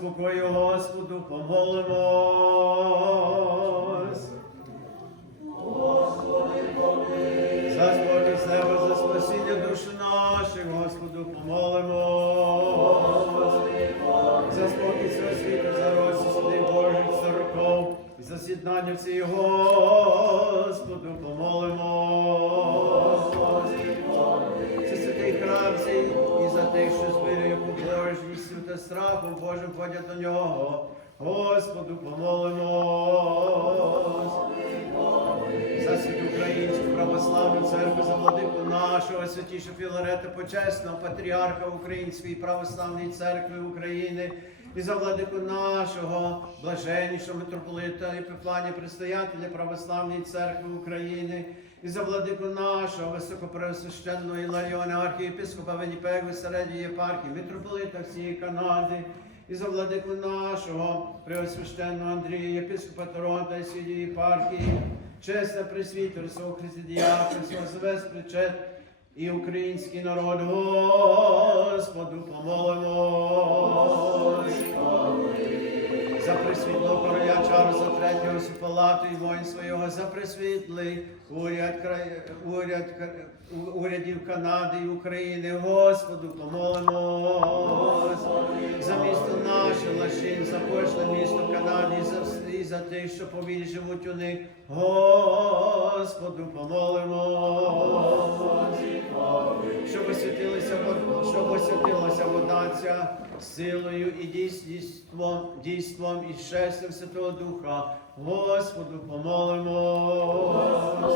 спокою Господу помолимось. З'єднання всіх, Господу помолимось. За святий храм цей і за тих, що з вірою, побожністю та страхом Божим ходять до нього. Господу помолимось. За святу українську православну церкву, за владику нашого святішого Філарета, почесного патріарха Української православної церкви України, і за владику нашого блаженнішого митрополита Епіфанія, предстоятеля Православної церкви України, і за владику нашого високопреосвященного Іларіона, архієпископа Веніпегу, середньої єпархії, митрополита всієї Канади, і за владику нашого преосвященного Андрія, єпископа Торонта і всієї єпархії, чесне присвітерство, християнство, завес причет і український народ, Господу помолимось. За присвітлого короля Чарльза III Супалату і воїнства його, за присвітлий уряд, уряд, урядів Канади і України, Господу помолимось. За місто наше, Лашин, за кожне місто в Канаді, за, вс- і за тих, що повілі живуть у них, Господу помолимось. Щоб освятилася, щоб освятилася вода ця силою і дійством, дійством і щастям Святого Духа, Господу помолимось.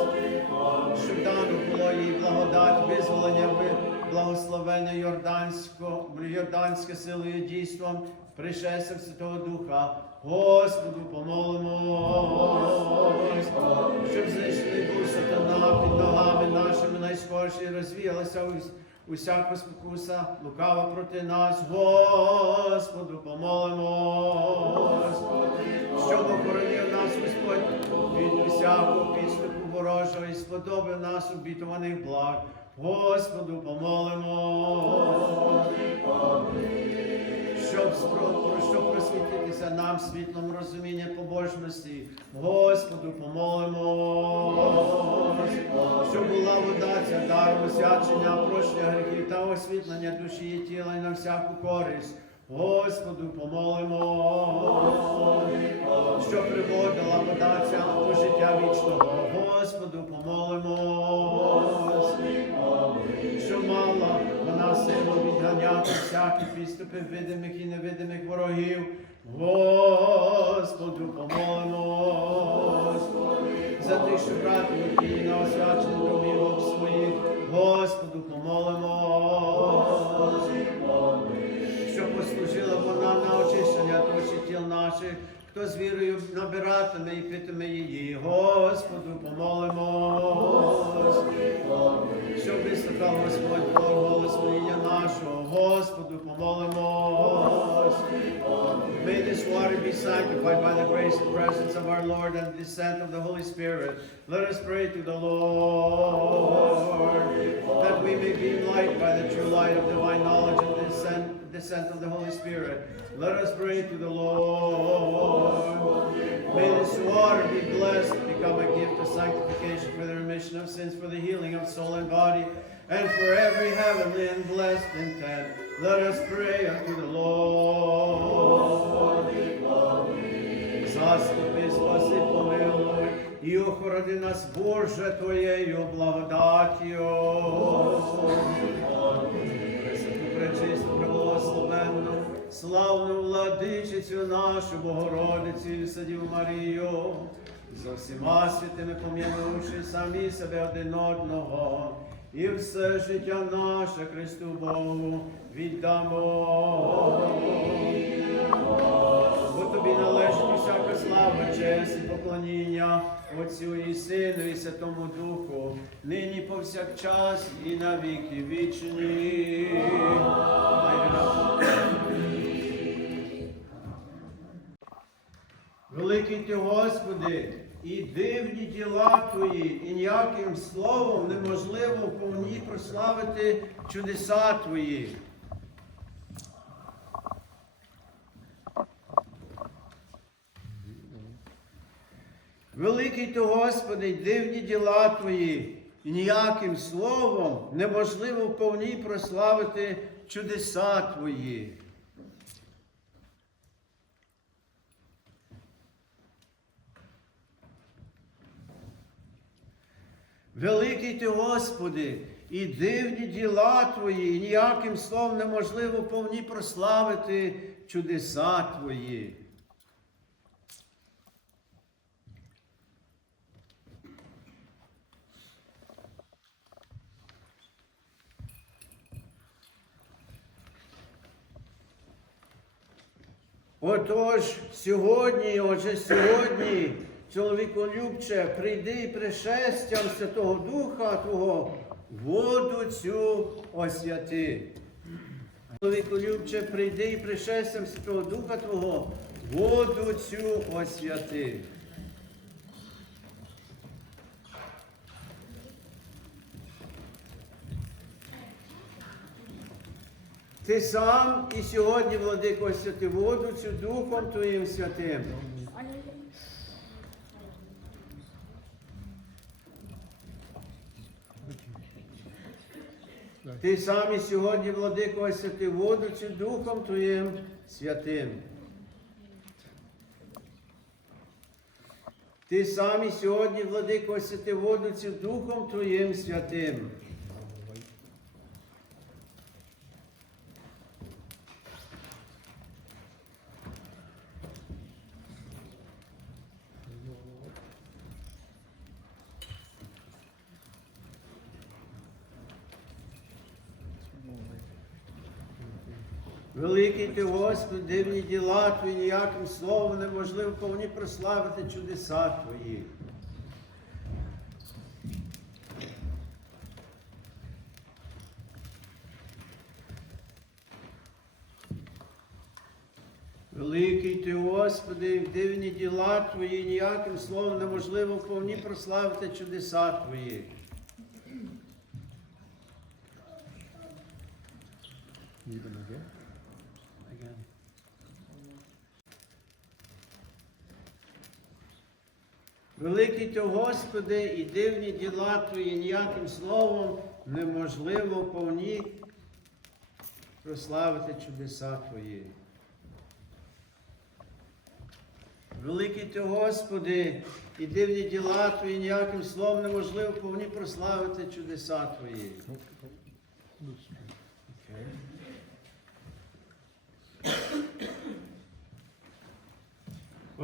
Щоб дано було їй благодать, визволення, ви- благословення Йорданського, Йорданське силою і дійством, пришестям Святого Духа, Господу помолимось. Щоб знайшли дух сатана під ногами нашими найскорше розвіялася усяка спокуса, лукава проти нас, Господу помолимось. Щоб охоронив нас Господь від усякого підступу ворожого і сподобив нас обітуваних благ. Господу помолимось. Просвітитися нам світлом розуміння побожності, Господу помолимось, щоб була вода ця даром освячення, прощення гріхів та освітлення душі і тіла і на всяку користь. Господу помолимось, щоб приводила вода ця до життя вічного. Господу помолимось, що мала вона силу відганяти всякі підступи видимих і невидимих ворогів. Господу помолимось. За тих, що братимуть її на освячених домівок своїх. Господу помолимось. Щоб послужила вона на очищення душі тіл наших, хто з вірою набиратиме і питиме її. Господу помолимось. Щоб вислухав Господь голос моління нашого, Господу помолимось. May this water be sanctified by the grace and presence of our Lord and the descent of the Holy Spirit. Let us pray to the Lord that we may be enlightened by the true light of divine knowledge and descent, descent of the Holy Spirit. Let us pray to the Lord. May this water be blessed, become a gift of sanctification for the remission of sins, for the healing of soul and body, and for every heavenly and blessed intent. Let us pray unto the Lord. Заступи, спаси, помилуй, і охорони нас, Боже, Твоєю благодаттю. Пресвяту, пречисту, преблагословенну, славну владичицю нашу Богородицю і Садіву Марію, за всіма святими пом'янувши самі себе один одного, і все життя наше Христу Богу віддамо. Бо тобі належить усяка слава, честь і поклоніння Отцю і Сину, і Святому Духу, нині повсякчас і на віки вічні. Великий ти, Господи, і дивні діла Твої, і ніяким словом неможливо повні прославити чудеса Твої. Великий ти, Господи, дивні діла Твої, і ніяким словом неможливо повні прославити чудеса Твої. Великий ти, Господи, і дивні діла Твої, і ніяким словом неможливо повні прославити чудеса Твої. Отож, сьогодні, отже, сьогодні, чоловіколюбче, прийди пришестям Святого Духа Твого, воду цю освяти. Чоловіколюбче, прийди і пришестям Святого Духа Твого, воду цю освяти. Ти сам і сьогодні, владико, освяти воду цю Духом Твоїм святим. Ти сам сьогодні, владико, освяти воду цю Духом Твоїм святим. Ти сам сьогодні, владико, освяти воду Духом Твоїм святим. Великий ти, Господи, дивні діла Твої, ніяким словом неможливо повні прославити чудеса Твої. Великий ти, Господи, дивні діла Твої, ніяким словом неможливо повні прославити чудеса Твої. Again. Великий ти, Господи, і дивні діла Твої ніяким словом неможливо повні прославити чудеса Твої. Великий ти, Господи, і дивні діла Твої ніяким словом неможливо повні прославити чудеса Твої.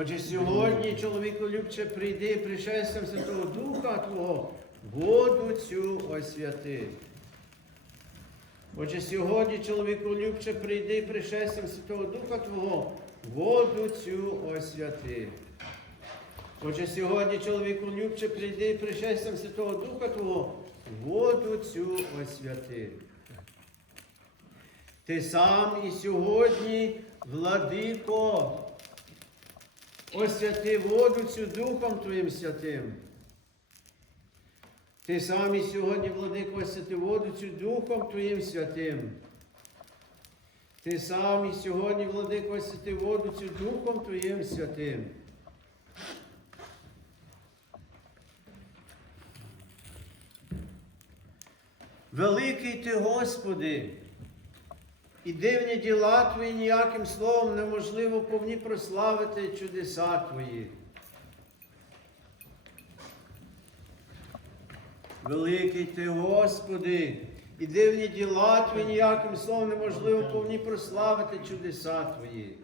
Отже, сьогодні, чоловіку любче, прийди пришестям Святого Духа Твого, воду цю освяти. Отже, сьогодні, чоловіку любче, прийди пришестям Святого Духа Твого, воду цю освяти. Отже, сьогодні, чоловіку любче, прийди пришестям Святого Духа Твого, воду цю освяти. Ти сам і сьогодні, владико, освяти воду цю Духом Твоїм святим. Ти сам і сьогодні, владико, освяти воду цю Духом Твоїм святим. Ти сам і сьогодні, владико, освяти воду цю Духом Твоїм святим. Великий ти, Господи, і дивні діла Твої ніяким словом неможливо повні прославити чудеса Твої. Великий ти, Господи, і дивні діла Твої ніяким словом неможливо повні прославити чудеса Твої.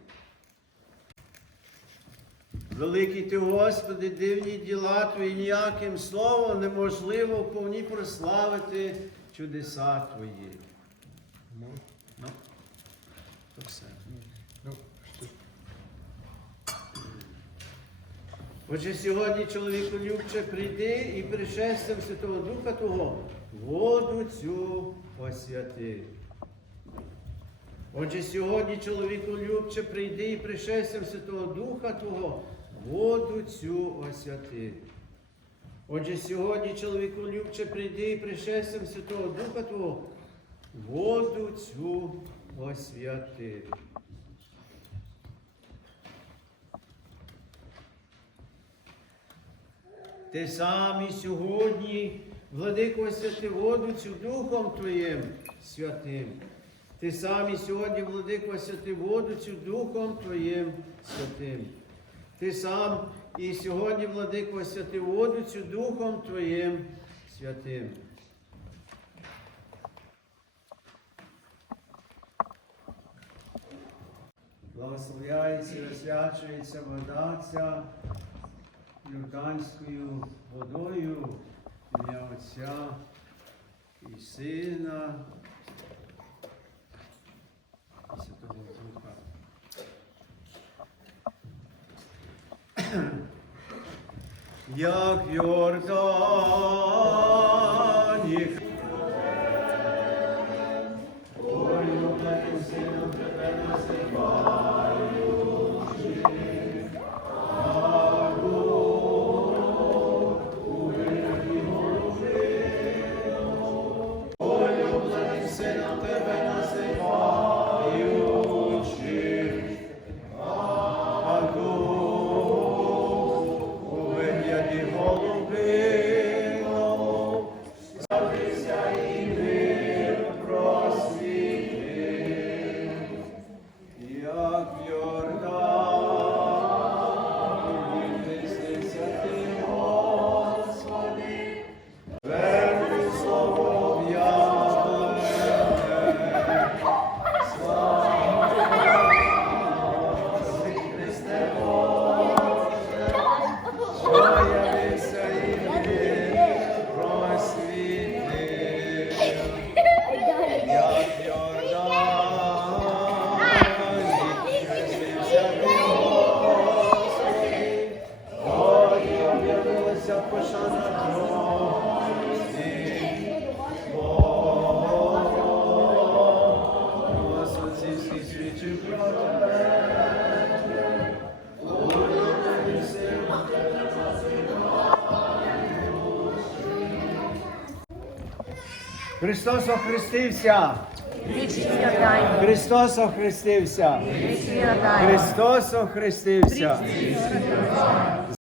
Великий ти, Господи, дивні діла Твої ніяким словом неможливо повні прославити чудеса Твої. Ну, то все. Отже, сьогодні чоловіку любче прийди і пришестям Святого Духа Того воду цю освяти. Отже, сьогодні чоловіку любче прийди і пришестям Святого Духа Твого воду цю освяти. Отже, сьогодні чоловіку любче прийди і пришестям Святого Духа Твого воду цю освяти. ти сам і сьогодні, владико, освяти воду цю Духом Твоїм святим. Ти сам і сьогодні, владико, освяти воду цю Духом Твоїм святим. Ти сам і сьогодні, владико, освяти воду цю Духом Твоїм святим. Благословляється і освячується вода ця Йорданською водою ім'я Отця і Сина і Святого Духа. Як в Христос охрестився! Христос охрестився! Христос охрестився!